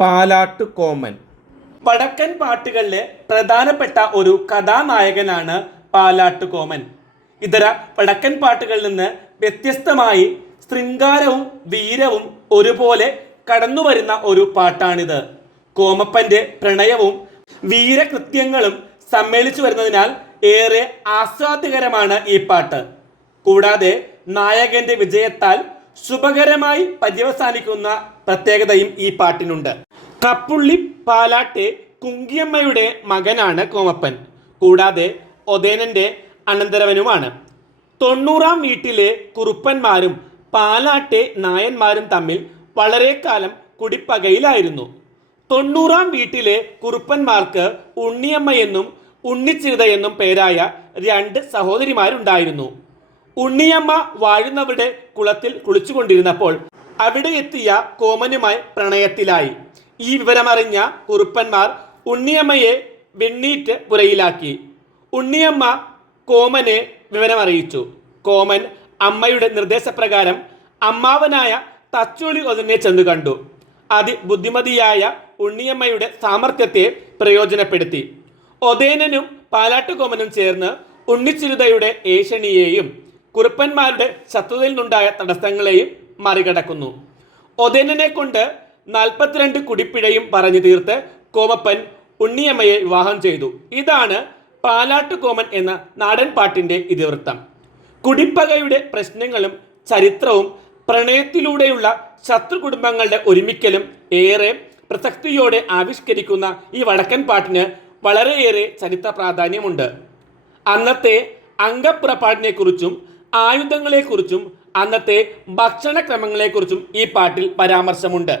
പാലാട്ട് കോമൻ. വടക്കൻ പാട്ടുകളിലെ പ്രധാനപ്പെട്ട ഒരു കഥാനായകനാണ് പാലാട്ട് കോമൻ. ഇതര വടക്കൻ പാട്ടുകളിൽ നിന്ന് വ്യത്യസ്തമായി ശൃംഗാരവും വീരവും ഒരുപോലെ കടന്നു വരുന്ന ഒരു പാട്ടാണിത്. കോമപ്പന്റെ പ്രണയവും വീരകൃത്യങ്ങളും സമ്മേളിച്ചു വരുന്നതിനാൽ ഏറെ ആസ്വാദ്യകരമാണ് ഈ പാട്ട്. കൂടാതെ നായകന്റെ വിജയത്താൽ ശുഭകരമായി പര്യവസാനിക്കുന്ന പ്രത്യേകതയും ഈ പാട്ടിനുണ്ട്. കപ്പുള്ളി പാലാട്ടെ കുങ്കിയമ്മയുടെ മകനാണ് കോമപ്പൻ. കൂടാതെ ഒതേനന്റെ അനന്തരവനുമാണ്. തൊണ്ണൂറാം വീട്ടിലെ കുറുപ്പന്മാരും പാലാട്ടെ നായന്മാരും തമ്മിൽ വളരെ കാലം കുടിപ്പകയിലായിരുന്നു. തൊണ്ണൂറാം വീട്ടിലെ കുറുപ്പന്മാർക്ക് ഉണ്ണിയമ്മയെന്നും ഉണ്ണിച്ചിരുതയെന്നും പേരായ രണ്ട് സഹോദരിമാരുണ്ടായിരുന്നു. ഉണ്ണിയമ്മ വാഴുന്നവരുടെ കുളത്തിൽ കുളിച്ചുകൊണ്ടിരുന്നപ്പോൾ അവിടെ എത്തിയ കോമനുമായി പ്രണയത്തിലായി. ഈ വിവരമറിഞ്ഞ കുറുപ്പന്മാർ ഉണ്ണിയമ്മയെ വെണ്ണീറ്റ് പുരയിലാക്കി. ഉണ്ണിയമ്മ കോമനെ വിവരമറിയിച്ചു. കോമൻ അമ്മയുടെ നിർദ്ദേശപ്രകാരം അമ്മാവനായ തച്ചുളി ഒതിനെ ചെന്നു കണ്ടു. അതിബുദ്ധിമതിയായ ഉണ്ണിയമ്മയുടെ സാമർത്ഥ്യത്തെ പ്രയോജനപ്പെടുത്തി. ഒതേനനും പാലാട്ടുകോമനും ചേർന്ന് ഉണ്ണിച്ചിരുതയുടെ ഏഷണിയെയും കുറുപ്പന്മാരുടെ ശത്രുതയിൽ നിന്നുണ്ടായ തടസ്സങ്ങളെയും മറികടക്കുന്നു. ഒതേനനെ കൊണ്ട് നാൽപ്പത്തിരണ്ട് കുടിപ്പിഴയും പറഞ്ഞു തീർത്ത് കോമപ്പൻ ഉണ്ണിയമ്മയെ വിവാഹം ചെയ്തു. ഇതാണ് പാലാട്ട് കോമൻ എന്ന നാടൻ പാട്ടിന്റെ ഇതിവൃത്തം. കുടിപ്പകയുടെ പ്രശ്നങ്ങളും ചരിത്രവും പ്രണയത്തിലൂടെയുള്ള ശത്രു കുടുംബങ്ങളുടെ ഒരുമിക്കലും ഏറെ പ്രസക്തിയോടെ ആവിഷ്കരിക്കുന്ന ഈ വടക്കൻ പാട്ടിന് വളരെയേറെ ചരിത്ര പ്രാധാന്യമുണ്ട്. അന്നത്തെ അംഗപ്പുറപ്പാടിനെക്കുറിച്ചും ആയുധങ്ങളെക്കുറിച്ചും അന്നത്തെ ഭക്ഷണക്രമങ്ങളെക്കുറിച്ചും ഈ പാട്ടിൽ പരാമർശമുണ്ട്.